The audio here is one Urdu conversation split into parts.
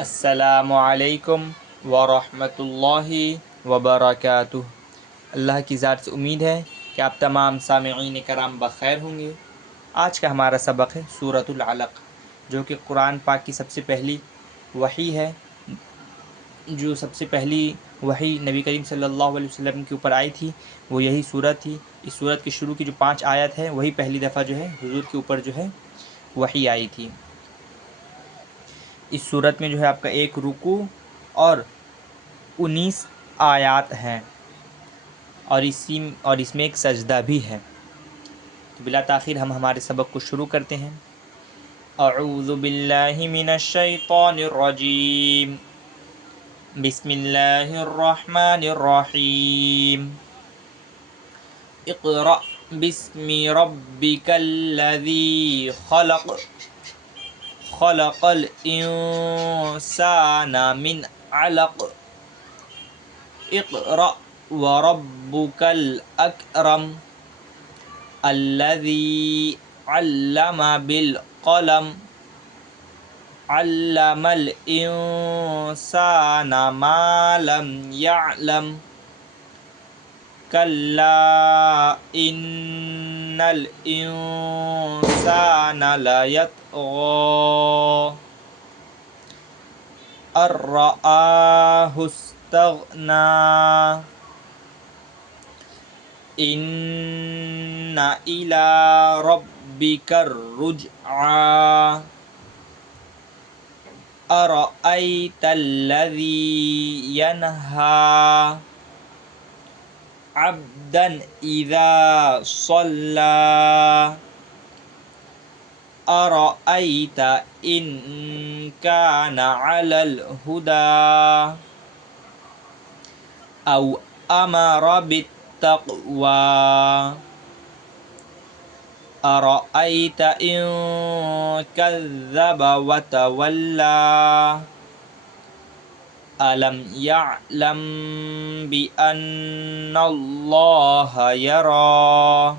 السلام علیکم ورحمۃ اللہ وبرکاتہ۔ اللہ کی ذات سے امید ہے کہ آپ تمام سامعین کرام بخیر ہوں گے۔ آج کا ہمارا سبق ہے سورۃ العلق، جو کہ قرآن پاک کی سب سے پہلی وحی ہے۔ جو سب سے پہلی وحی نبی کریم صلی اللہ علیہ وسلم کے اوپر آئی تھی وہ یہی سورت تھی۔ اس سورت کے شروع کی جو 5 آیت ہے وہی پہلی دفعہ جو ہے حضور کے اوپر جو ہے وحی آئی تھی۔ اس صورت میں جو ہے آپ کا 1 رکوع اور 19 آیات ہیں، اور اس میں ایک سجدہ بھی ہے۔ تو بلا تاخیر ہم ہمارے سبق کو شروع کرتے ہیں۔ اعوذ باللہ من الشیطان الرجیم، بسم اللہ الرحمن الرحیم۔ اقرأ باسم ربک الذی خلق، خلق الانسان من علق، اقرأ وربک الاکرم، الذی علم بالقلم، علم الانسان ما لم يعلم، کلا ان الانسان لیطغی ان رآہ استغنی، ان الی ربک الرجعی، ارأیت الذی ینہی عبدا اذا صلی، ارأیت ان کان علی الہدی او امر بالتقوی، ارأیت ان کذب وتولی، الم یعلم بأن اللہ یری،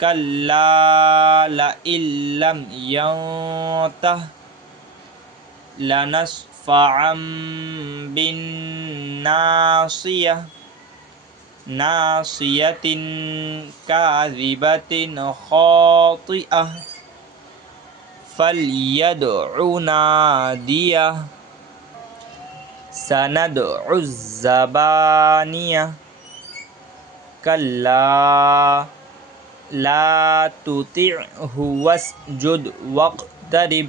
کلا لئن لم ینتہ لنصفعا بالناصیہ، ناصیۃ کاذبۃ خاطئہ، فلیدع نادیہ، سندع الزبانیہ، کلا لا تطعہ واسجد واقترب۔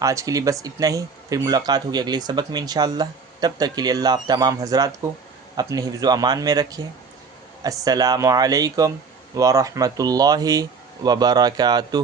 آج کے لیے بس اتنا ہی، پھر ملاقات ہوگی اگلے سبق میں انشاءاللہ۔ تب تک کے لیے اللہ آپ تمام حضرات کو اپنے حفظ و امان میں رکھے۔ السلام علیکم ورحمۃ اللہ وبرکاتہ۔